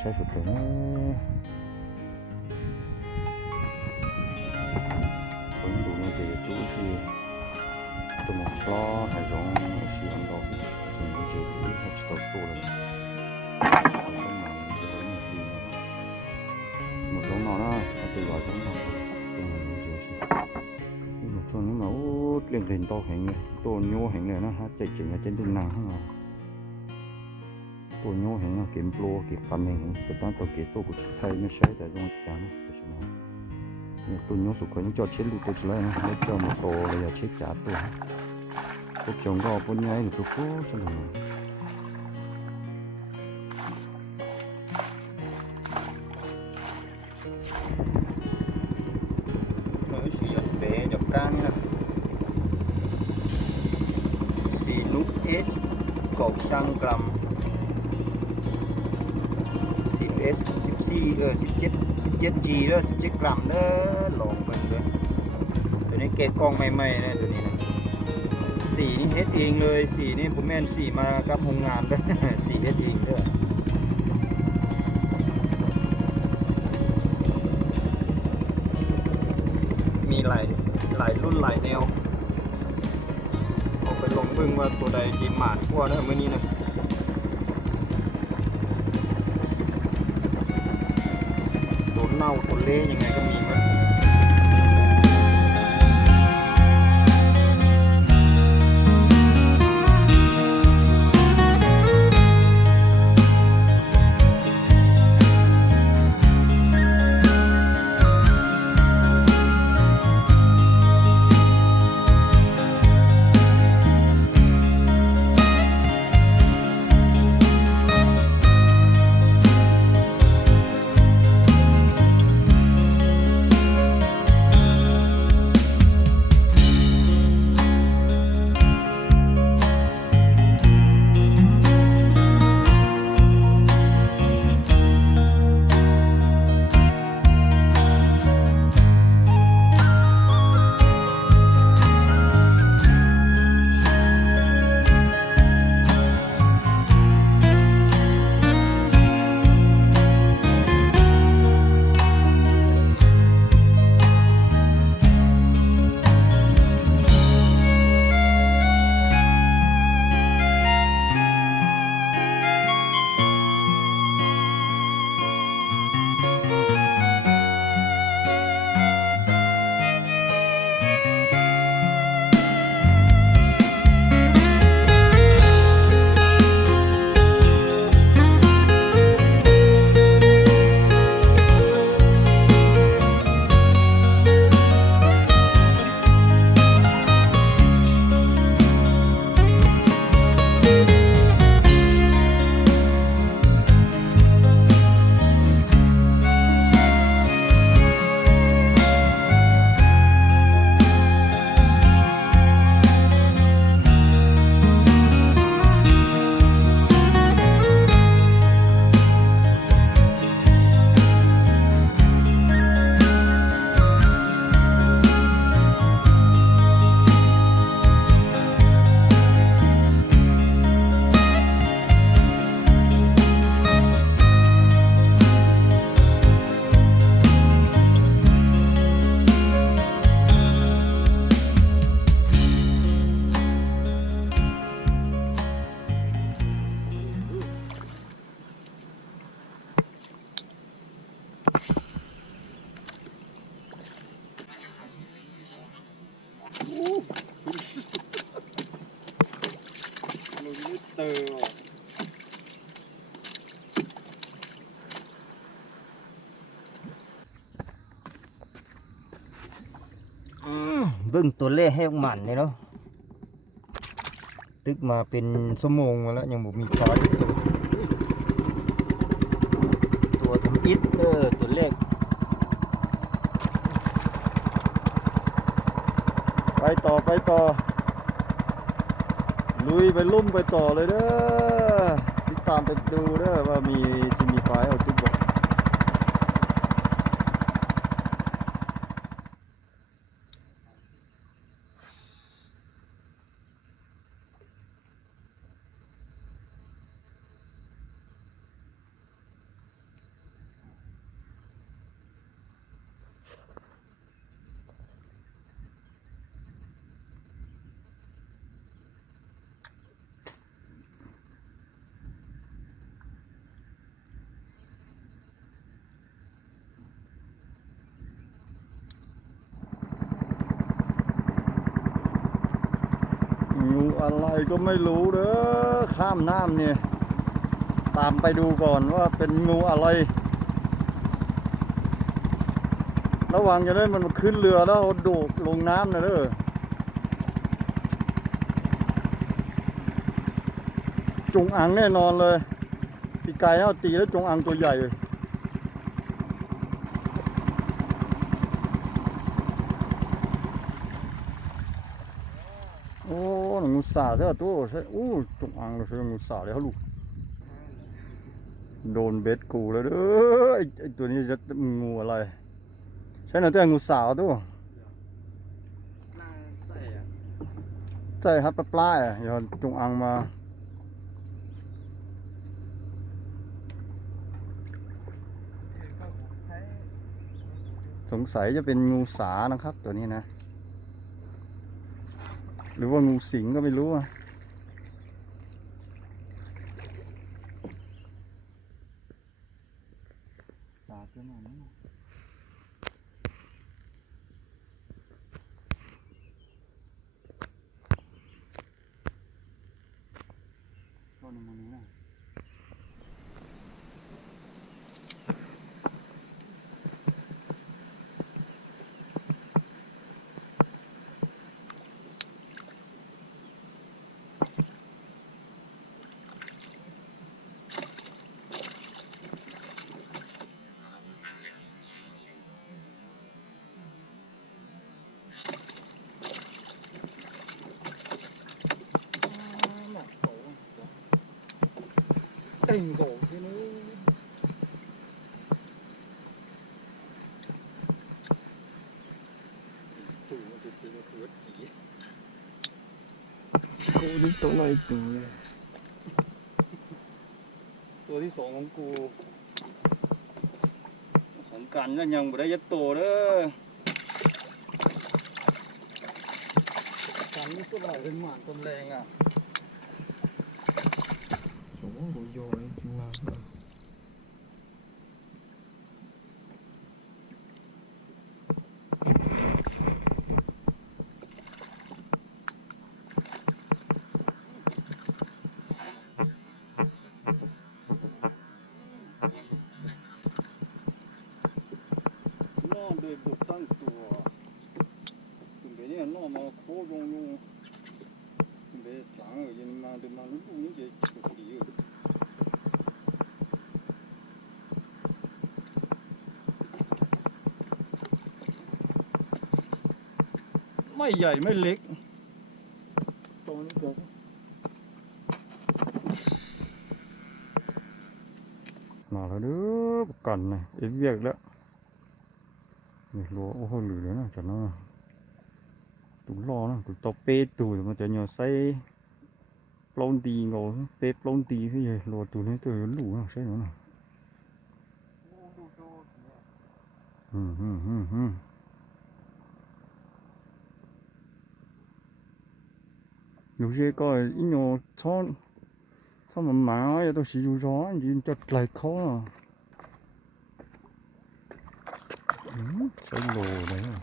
ใช้สุดเลยนะผมดูnó về túi thì tôi một lo hay giống xí ăn đó thì mình chỉ thấy hết tàu tô rồi một giống nó có thể gọi giống nó một chỗ những mà lên lên to hình to nhô hình này nó chạy chỉnh ở trên đường nàng không àตัวโยเห็นเก็บโปรเก็บปันเองก็ต้องตัวเก็บตัวกุศลไทยไม่ใช่แต่ต้องจานก็ใช่ไหมเนี่ยตัวโยสุขยังจอดเช็ดลูกตัวเลยนะแล้วจอมาโตเลยอย่าเช็ดจ่าตัวตัวจงก็ปุ่นใหญ่หรือตัวกู้ใช่ไหมเราสีเป๋จับก้านนี่นะสีลูกเอชกบจังกรัม10S 14 17G แล้ว17 กรัมเด้อลองไปเลยตัวนี้เกะกล้องใหม่ๆนะตัวนี้นะสีนี่เฮ็ดเองเลยสีนี่ผมแม่นสีมากับโรงงานเด้อสีเฮ็ดเองเด้อมีหลายรุ่นหลายแนวออกไปลองเบิ่งว่าตัวใดจีหมาดกว่าเด้อมื้อนี้นะเน่าตัวเละยังไงก็มีมั้ย เบิ่งตัวเลขให้หมันเลยเนาะตึกมาเป็นชั่วโมงมาแล้วยังบ่มีไฟตัวทำอิฐตัวเลขไปต่อลุยไปลุ่มไปต่อเลยเด้อติดตามไปดูเด้อว่ามีไฟเอาตึกบ่งูอะไรก็ไม่รู้เด้อข้ามน้ำเนี่ยตามไปดูก่อนว่าเป็นงูอะไรระวังจะได้มันมาขึ้นเรือแล้วโดดลงน้ำนะเด้อจงอางแน่นอนเลยปีกไก่เอาตีแล้วจงอางตัวใหญ่เลยโอ้งูสาใช่ไหมตัวใช่โอ้จงอางเลยใช่งูสาเลยเขาลูกโดนเบ็ดกูแล้วเด้อไอ้ตัวนี้จะงูอะไรใช่หน่อยแต่งูสาวตัวใจครับปลาอย่าจงอางมาสงสัยจะเป็นงูสานะครับตัวนี้นะหรือว่างูสิงก็ไม่รู้อ่ะสาตัวนั้นตัวนึงมันนี่นะเต็งโดดที่นู้นตัวมันจะเป็นตัวผีกูนี่ตัวอะไรตัวที่สองของกูสงกรานต์ก็ยังไม่ได้ยัดตัวเด้อการนี้ตัวอะไรเป็นหมานตัวแรงอ่ะโอ้โหโยนจริงมากนอนโดยบุกตั้งตัวถึงไปเนี่ยนอนมาโค้งลงถึงไปหลังยังมาเดินมาลูกนี้จะถูกดีไม่ใหญ่ไม่เล็กตรงนี้เกิดมาแล้วเด้อประกันนะเอ็นเวียกแล้วนี่รัวโอ้โหเหลือนะจัดนะตุ่รอนะตุ่ตบเป๊ะตุ่มันจะเหนียวใส่ปล้นตีงอเป๊ะปล้นตีพี่ใหญ่รัวตุ่นี้ตัวหลูนะใช่ไหมนะ有些个一鸟草蛮麻也都是有啥，你这来考啊？ใส่โลเลยอ่ะ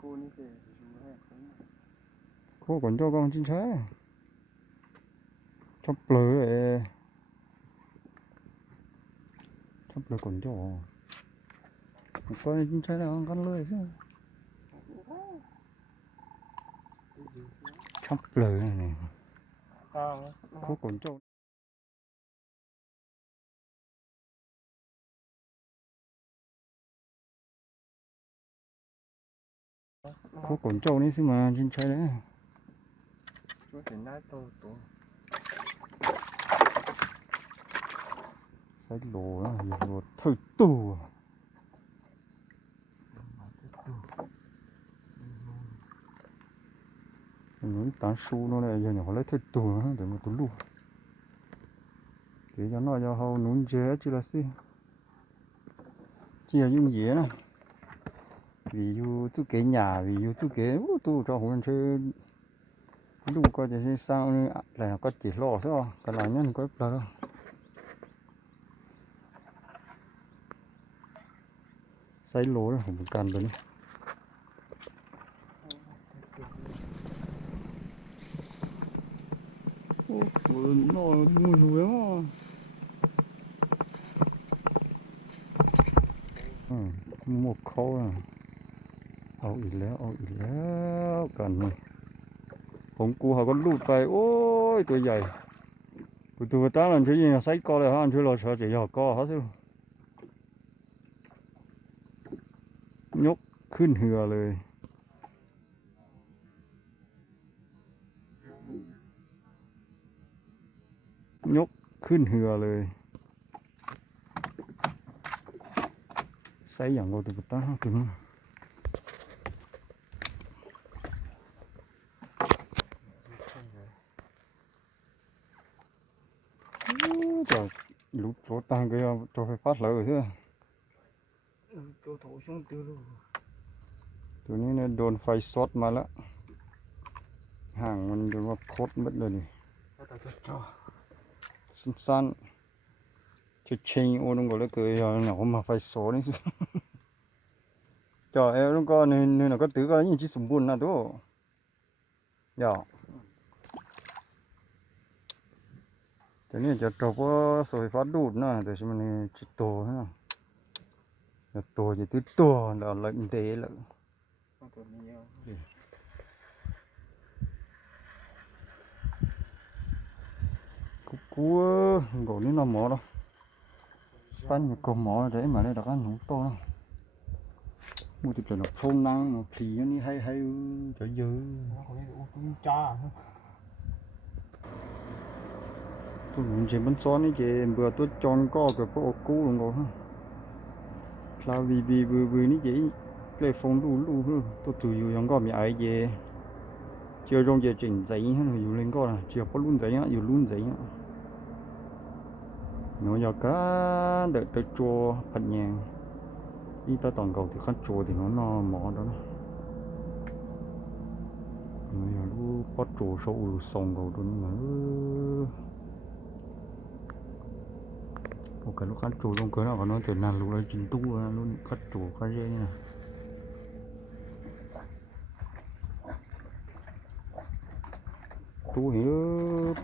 côนี่สิcô còn cho con chính xác chọc lửa chấp lời còn cho coi trái là con lưỡi chứ chấp lời này có còn cho có còn trâu đấy chứ mà trên trái đấy sai lồ đó lồ thời tù nói tán su nó này giờ nhỏ lấy thời tù nó để mà tù lù để cho nó cho hậu nún dế chứ là gì chỉ là những dế này ví dụ tôi kế nhà ví dụ tôi kế tôi cho hồn chơi đúng coi thì sao là có chỉ lo thôi còn lại nhân có đâu sai lỗ rồi không cần rồi nó mua rùi mà một khâu àเอาอีกแล้วกันนี่ผมกูเขาก็ลูดไปโอ้ยตัวใหญ่กูตัวตั้งนั่นช่วยยิงไซส์ก้อเลยฮะช่วยเราเฉยๆก้อเขาสิยกขึ้นเหือเลยยกขึ้นเหือเลยไซส์อย่างเราตัวตั้งถึงlút chỗ tăng cái cho phải phát lỡ chứ chỗ thổ xuống từ luônตัวนี้เนี่ยโดนไฟช็อตมาแล้วห่างมันโดนว่าโคตรมืดเลยนี่สั้นๆเชิงโอ้ตรงก็เลยเกิดหนาวมาไฟช็อตนี่สิจ่อเอวตรงก็เนี่ยเราก็ตื้อก็ยิ่งที่สมบูรณ์นะตัวอย่าแต่นี่จะจบว่าสวยฟ้าดูดนะแต่ฉันมันจะโตนะจะโตจะติดตัวเราเลยอินเตอร์เลยกูgọi đến nó mỏ đâu pan nhà cồn mỏ để mà đây là cái nụ to đâu mua thì nó phun năng mà thì nó hay trở dữ tôi muốn chỉ muốn xóa này chỉ vừa tôi chọn có cái bộ cũ luôn rồi ha là vì vừa ní chỉ cái phong lù tôi tự yêu những con bị ai về chưa trong giờ chỉnh giấy hay là yêu lên con là chưa có luôn giấy á yêu luôn giấy á nó giờ cá đợi tới chùa phật nhàng đi tới toàn cầu thì khăn chùa thì nó mỏ đó nó giờ lúc bắt chùa sâu sòng cầu đó mà một cái lúc khăn chùa trong cái nào còn nó từ nàn lúc đấy chính tu luôn khăn chùa khá dễ như này tu thì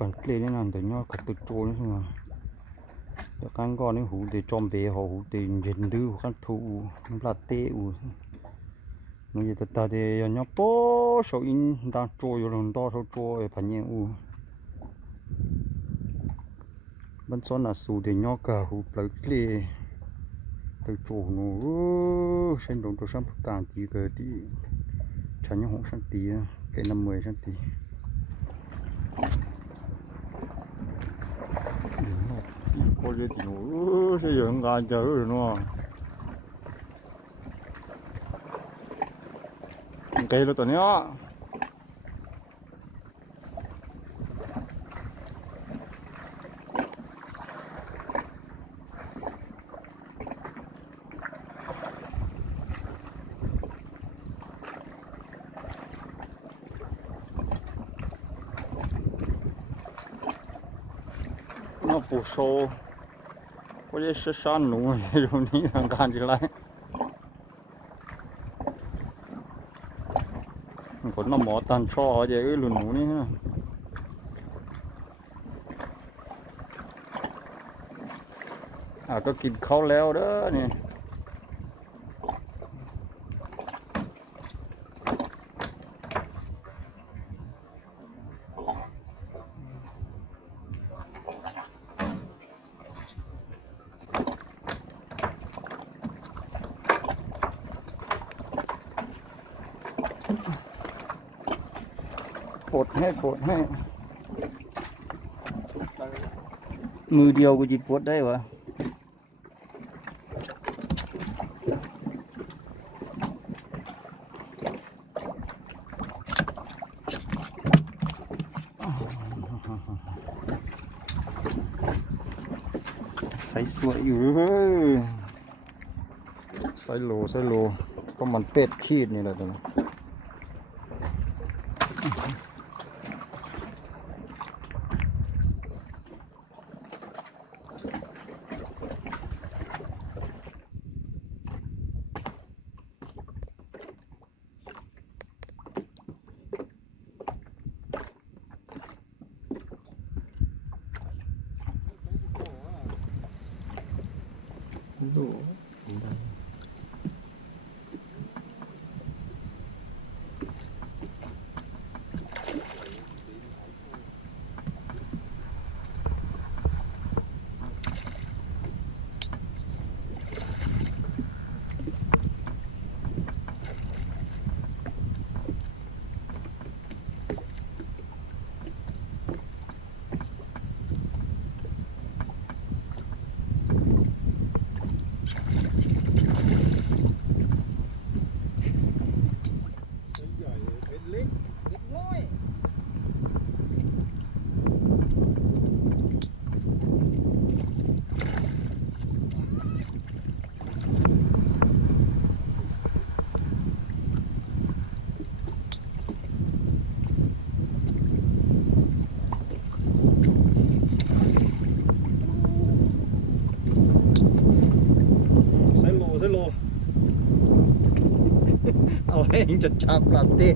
bản lên nên làm để nhau cả từ chùa nữa mà các con con ấy hú để tròn bể họ hú để nhìn đưa các thủ là tê u nó giờ ta để nhau bó số in đang trôi rồi lần đó số trôi phải nhẹ u bên sau là sù để nhau cả hú lấy lê từ chỗ nó sinh động cho sáng càng kỳ cái tí chẳng những không sáng tí cái 50 sáng tí coi cái thì nó xây dựng ra chờ rồi nó cây nó tụi nó phủ sô có cái san nụ rồi ní là gan gì lại còn nó mỏ tan cho vậy cái lùn nụ ní ก็กินข้าวแล้วเด้อนี่ปลดให้มือเดียวกูจิปลดได้วะใส่สวยอยู่เฮ้ยใส่โลก็มันเป็ดขีดนี่แหละตัวนี้ดูเอาให้จะจับปลาเต้